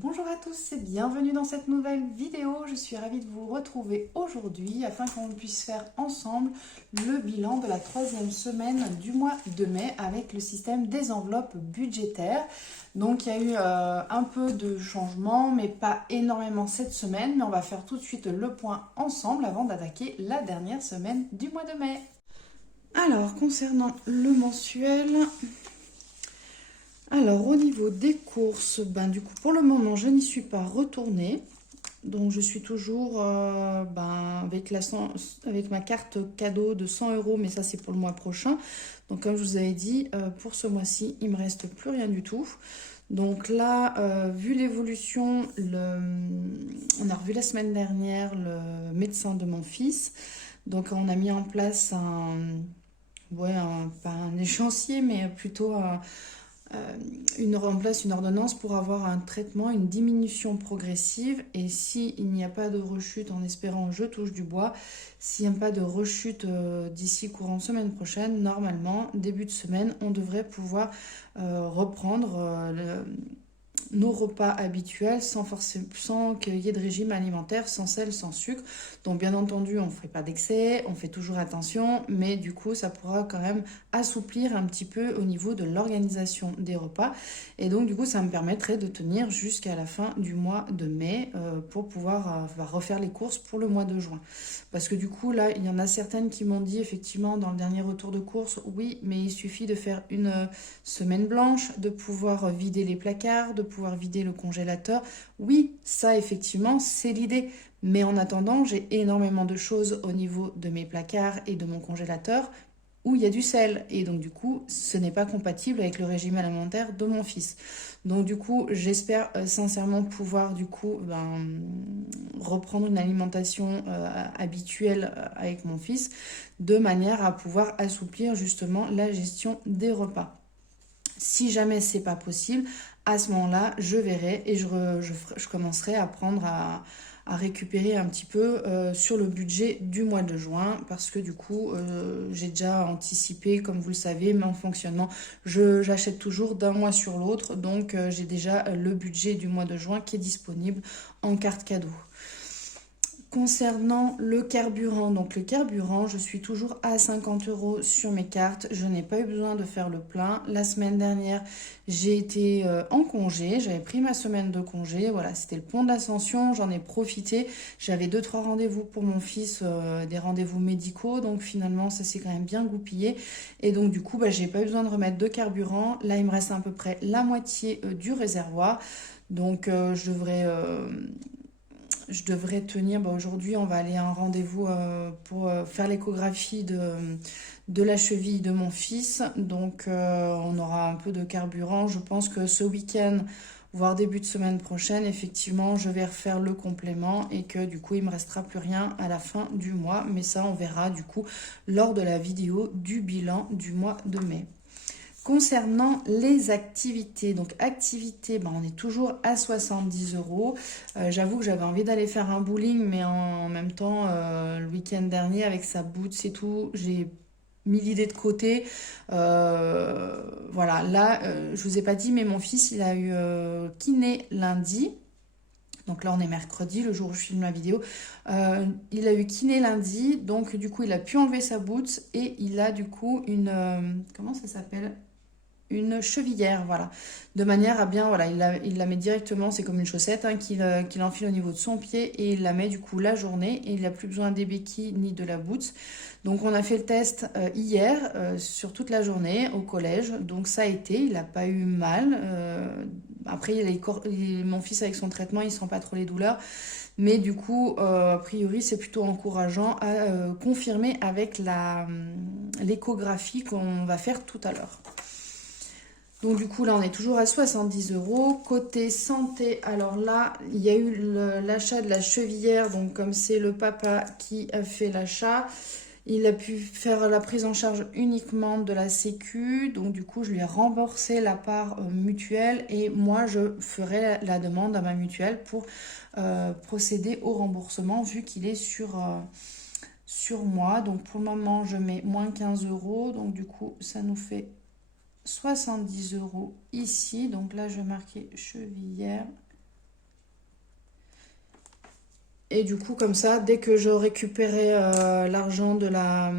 Bonjour à tous et bienvenue dans cette nouvelle vidéo. Je suis ravie de vous retrouver aujourd'hui afin qu'on puisse faire ensemble le bilan de la troisième semaine du mois de mai avec le système des enveloppes budgétaires. Donc il y a eu un peu de changement mais pas énormément cette semaine, mais on va faire tout de suite le point ensemble avant d'attaquer la dernière semaine du mois de mai. Alors concernant le mensuel, alors au niveau des courses, du coup pour le moment je n'y suis pas retournée. Donc je suis toujours avec ma carte cadeau de 100 euros, mais ça c'est pour le mois prochain. Donc comme je vous avais dit, pour ce mois-ci, il ne me reste plus rien du tout. Donc là, vu l'évolution, on a revu la semaine dernière le médecin de mon fils. Donc on a mis en place pas un échéancier, mais plutôt une ordonnance pour avoir un traitement, une diminution progressive. Et s'il n'y a pas de rechute, en espérant, je touche du bois, s'il n'y a pas de rechute d'ici courant semaine prochaine, normalement, début de semaine, on devrait pouvoir reprendre nos repas habituels sans qu'il y ait de régime alimentaire, sans sel, sans sucre. Donc bien entendu, on ne fait pas d'excès, on fait toujours attention, mais du coup, ça pourra quand même assouplir un petit peu au niveau de l'organisation des repas. Et donc du coup, ça me permettrait de tenir jusqu'à la fin du mois de mai pour pouvoir refaire les courses pour le mois de juin. Parce que du coup, là, il y en a certaines qui m'ont dit effectivement dans le dernier retour de course, oui, mais il suffit de faire une semaine blanche, de pouvoir vider les placards, de pouvoir vider le congélateur. Oui, ça effectivement, c'est l'idée. Mais en attendant, j'ai énormément de choses au niveau de mes placards et de mon congélateur où il y a du sel. Et donc du coup, ce n'est pas compatible avec le régime alimentaire de mon fils. Donc du coup, j'espère sincèrement pouvoir du coup reprendre une alimentation habituelle avec mon fils de manière à pouvoir assouplir justement la gestion des repas. Si jamais c'est pas possible, à ce moment-là, je verrai et je commencerai à prendre à récupérer un petit peu sur le budget du mois de juin parce que du coup, j'ai déjà anticipé, comme vous le savez, mon fonctionnement. J'achète toujours d'un mois sur l'autre, donc j'ai déjà le budget du mois de juin qui est disponible en carte cadeau. Concernant le carburant, donc le carburant, je suis toujours à 50 euros sur mes cartes. Je n'ai pas eu besoin de faire le plein. La semaine dernière, j'ai été en congé. J'avais pris ma semaine de congé. Voilà, c'était le pont de l'Ascension. J'en ai profité. J'avais 2-3 rendez-vous pour mon fils, des rendez-vous médicaux. Donc finalement, ça s'est quand même bien goupillé. Et donc du coup, j'ai pas eu besoin de remettre de carburant. Là, il me reste à peu près la moitié du réservoir. Donc je devrais tenir. Aujourd'hui, on va aller à un rendez-vous pour faire l'échographie de la cheville de mon fils. Donc, on aura un peu de carburant. Je pense que ce week-end, voire début de semaine prochaine, effectivement, je vais refaire le complément et que du coup, il me restera plus rien à la fin du mois. Mais ça, on verra du coup lors de la vidéo du bilan du mois de mai. Concernant les activités, donc activités, on est toujours à 70 euros. J'avoue que j'avais envie d'aller faire un bowling, mais en même temps, le week-end dernier, avec sa boots et tout, j'ai mis l'idée de côté. Voilà, là, je vous ai pas dit, mais mon fils, il a eu kiné lundi. Donc là, on est mercredi, le jour où je filme la vidéo. Il a eu kiné lundi, donc du coup, il a pu enlever sa boots et il a du coup une... comment ça s'appelle? Une chevillère, voilà, de manière à bien, voilà, il la met directement, c'est comme une chaussette qu'il enfile au niveau de son pied et il la met du coup la journée et il n'a plus besoin des béquilles ni de la boots. Donc on a fait le test hier sur toute la journée au collège, donc ça a été, il n'a pas eu mal. Après, mon fils avec son traitement, il sent pas trop les douleurs. Mais du coup, a priori, c'est plutôt encourageant à confirmer avec l'échographie qu'on va faire tout à l'heure. Donc du coup là on est toujours à 70 euros. Côté santé, alors là il y a eu l'achat de la chevillère. Donc comme c'est le papa qui a fait l'achat, il a pu faire la prise en charge uniquement de la sécu. Donc du coup je lui ai remboursé la part mutuelle et moi je ferai la demande à ma mutuelle pour procéder au remboursement vu qu'il est sur moi. Donc pour le moment je mets moins 15 euros. Donc du coup ça nous fait 70 euros ici. Donc là, je vais marquer chevillère. Et du coup, comme ça, dès que je récupérerai l'argent de la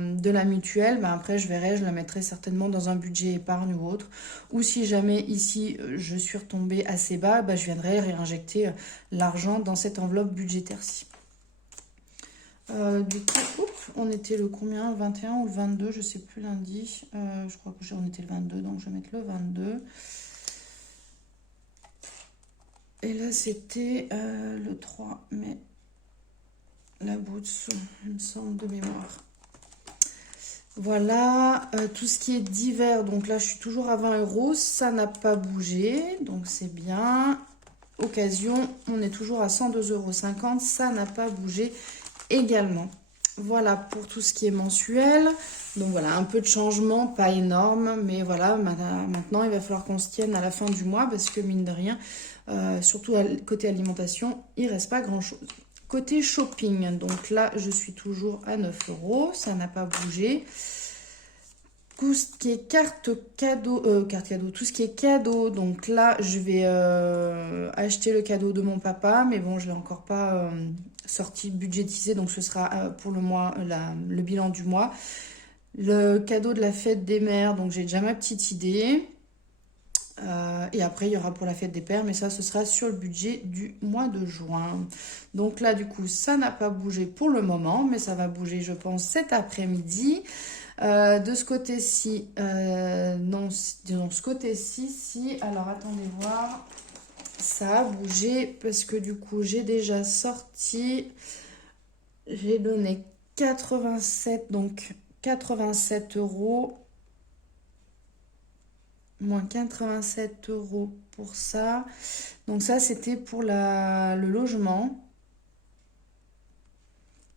mutuelle, ben après, je verrai, je la mettrai certainement dans un budget épargne ou autre. Ou si jamais ici, je suis retombée assez bas, ben, je viendrai réinjecter l'argent dans cette enveloppe budgétaire-ci. Du coup, oups, on était le combien? Le 21 ou le 22, je sais plus lundi. Je crois que on était le 22, donc je vais mettre le 22. Et là, c'était le 3 mai. La bourse, il me semble, de mémoire. Voilà, tout ce qui est divers. Donc là, je suis toujours à 20 euros. Ça n'a pas bougé, donc c'est bien. Occasion, on est toujours à 102,50 €. Ça n'a pas bougé également. Voilà pour tout ce qui est mensuel. Donc voilà, un peu de changement, pas énorme. Mais voilà, maintenant, il va falloir qu'on se tienne à la fin du mois parce que mine de rien, surtout côté alimentation, il ne reste pas grand-chose. Côté shopping, donc là, je suis toujours à 9 euros. Ça n'a pas bougé. Tout ce qui est carte cadeau, tout ce qui est cadeau. Donc là, je vais acheter le cadeau de mon papa. Mais bon, je ne l'ai encore pas sorti, budgétisé. Donc ce sera pour le mois, le bilan du mois. Le cadeau de la fête des mères. Donc j'ai déjà ma petite idée. Et après, il y aura pour la fête des pères, mais ça, ce sera sur le budget du mois de juin. Donc là, du coup, ça n'a pas bougé pour le moment, mais ça va bouger, je pense, cet après-midi. De ce côté-ci, non, de ce côté-ci, si. Alors, attendez voir. Ça a bougé parce que du coup, j'ai déjà sorti. J'ai donné 87, donc 87 euros. Moins 87 euros pour ça. Donc ça, c'était pour le logement.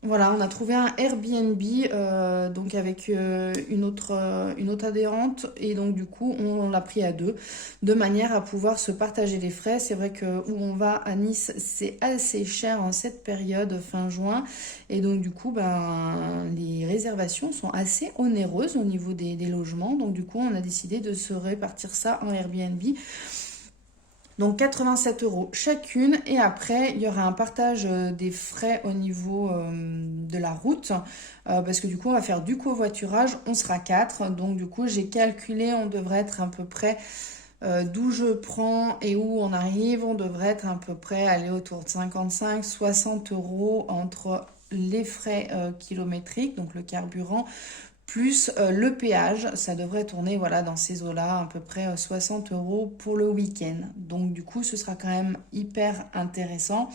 Voilà, on a trouvé un Airbnb donc avec une autre adhérente et donc du coup on l'a pris à deux de manière à pouvoir se partager les frais. C'est vrai que où on va à Nice c'est assez cher en cette période fin juin et donc du coup ben, les réservations sont assez onéreuses au niveau des logements. Donc du coup on a décidé de se répartir ça en Airbnb. Donc 87 euros chacune et après il y aura un partage des frais au niveau de la route parce que du coup on va faire du covoiturage, on sera 4 donc du coup j'ai calculé on devrait être à peu près d'où je prends et où on arrive, on devrait être à peu près aller autour de 55-60 euros entre les frais kilométriques, donc le carburant, plus le péage, ça devrait tourner voilà, dans ces eaux-là, à peu près 60 euros pour le week-end. Donc du coup, ce sera quand même hyper intéressant,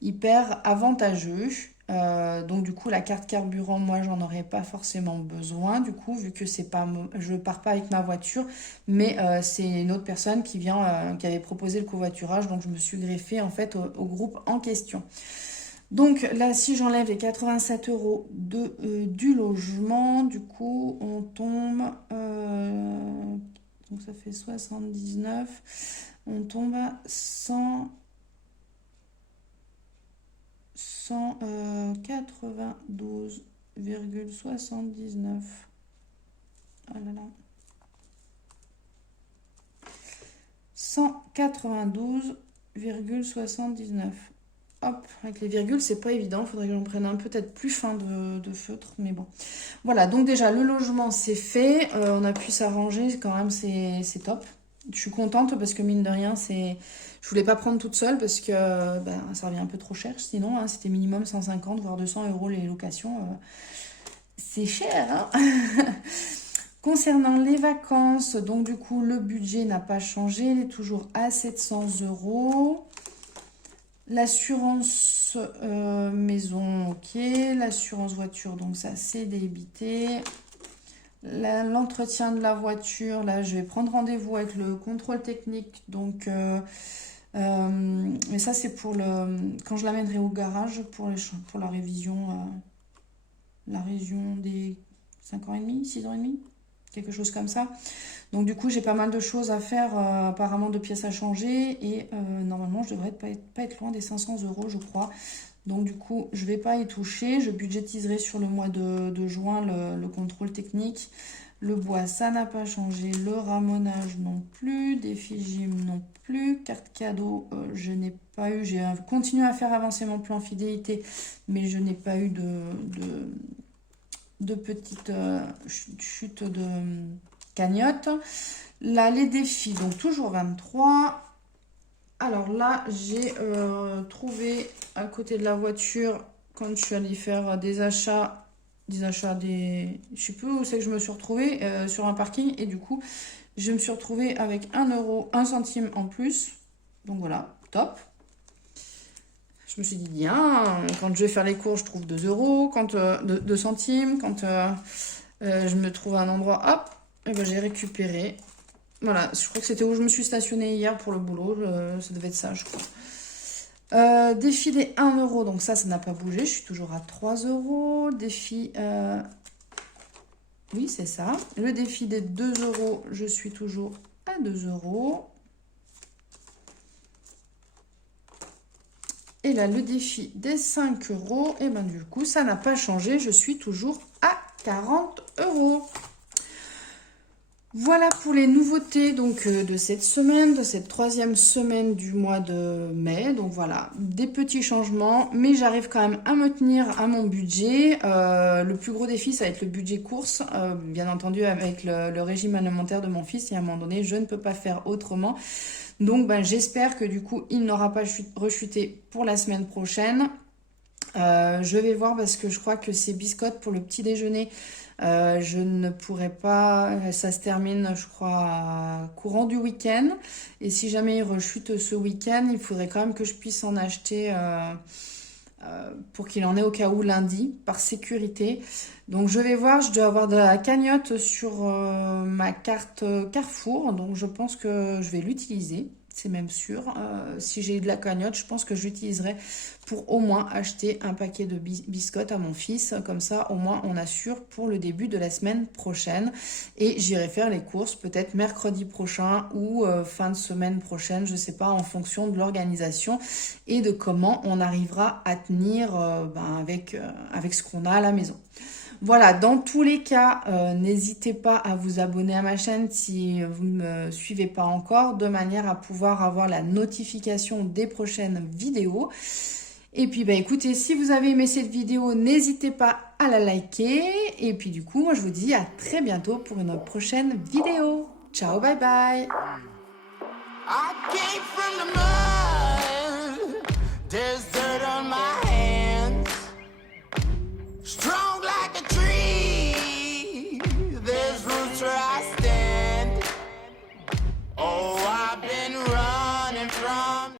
hyper avantageux. Donc du coup, la carte carburant, moi, j'en aurais pas forcément besoin. Du coup, vu que c'est pas, je pars pas avec ma voiture, mais c'est une autre personne qui vient, qui avait proposé le covoiturage. Donc je me suis greffée en fait au groupe en question. Donc là, si j'enlève les 87 euros du logement, du coup, on tombe... donc ça fait 79. On tombe à 192,79. Ah là là. 192,79. Hop, avec les virgules, c'est pas évident. Il faudrait que j'en prenne un peut-être plus fin de feutre, mais bon. Voilà, donc déjà, le logement, c'est fait. On a pu s'arranger, quand même, c'est top. Je suis contente parce que, mine de rien, je voulais pas prendre toute seule parce que ben, ça revient un peu trop cher. Sinon, hein, c'était minimum 150, voire 200 euros les locations. C'est cher, hein. Concernant les vacances, donc du coup, le budget n'a pas changé. Il est toujours à 700 euros. L'assurance maison, ok. L'assurance voiture, donc ça c'est débité. L'entretien de la voiture, là je vais prendre rendez-vous avec le contrôle technique. Donc, mais ça c'est pour quand je l'amènerai au garage pour la révision, la révision des 5 ans et demi, 6 ans et demi. Quelque chose comme ça. Donc du coup, j'ai pas mal de choses à faire, apparemment de pièces à changer. Et normalement, je devrais pas être loin des 500 euros, je crois. Donc du coup, je vais pas y toucher. Je budgétiserai sur le mois de juin le contrôle technique, Le bois, ça n'a pas changé. Le ramonage non plus. Défi gym non plus. Carte cadeau, je n'ai pas eu. J'ai continué à faire avancer mon plan fidélité, mais je n'ai pas eu de petite chute de cagnotte. Là, les défis, donc toujours 23. Alors là, j'ai trouvé à côté de la voiture, quand je suis allée faire des achats, je sais plus où c'est que je me suis retrouvée, sur un parking, et du coup, je me suis retrouvée avec 1 euro, 1 centime en plus. Donc voilà, top. Je me suis dit, bien, quand je vais faire les cours, je trouve 2 euros, 2 centimes. Quand je me trouve à un endroit, hop, et ben, j'ai récupéré. Voilà, je crois que c'était où je me suis stationnée hier pour le boulot. Ça devait être ça, je crois. Défi des 1 euro, donc ça n'a pas bougé. Je suis toujours à 3 euros. Défi... Oui, c'est ça. Le défi des 2 euros, je suis toujours à 2 euros. Et là, le défi des 5 euros, et ben du coup, ça n'a pas changé. Je suis toujours à 40 euros. Voilà pour les nouveautés donc de cette semaine, de cette 3e semaine du mois de mai. Donc voilà, des petits changements, mais j'arrive quand même à me tenir à mon budget. Le plus gros défi, ça va être le budget course, bien entendu avec le régime alimentaire de mon fils. Et à un moment donné, je ne peux pas faire autrement. Donc ben, j'espère que du coup, il n'aura pas rechuté pour la semaine prochaine. Je vais voir parce que je crois que ces biscottes pour le petit déjeuner, je ne pourrai pas, ça se termine je crois courant du week-end, et si jamais il rechute ce week-end, il faudrait quand même que je puisse en acheter pour qu'il en ait au cas où lundi, par sécurité. Donc je vais voir, je dois avoir de la cagnotte sur ma carte Carrefour, donc je pense que je vais l'utiliser. C'est même sûr. Si j'ai eu de la cagnotte, je pense que j'utiliserai pour au moins acheter un paquet de biscottes à mon fils. Comme ça, au moins, on assure pour le début de la semaine prochaine. Et j'irai faire les courses peut-être mercredi prochain ou fin de semaine prochaine. Je ne sais pas, en fonction de l'organisation et de comment on arrivera à tenir avec ce qu'on a à la maison. Voilà, dans tous les cas, n'hésitez pas à vous abonner à ma chaîne si vous ne me suivez pas encore, de manière à pouvoir avoir la notification des prochaines vidéos. Et puis, écoutez, si vous avez aimé cette vidéo, n'hésitez pas à la liker. Et puis, du coup, moi, je vous dis à très bientôt pour une prochaine vidéo. Ciao, bye bye. I came from the mud.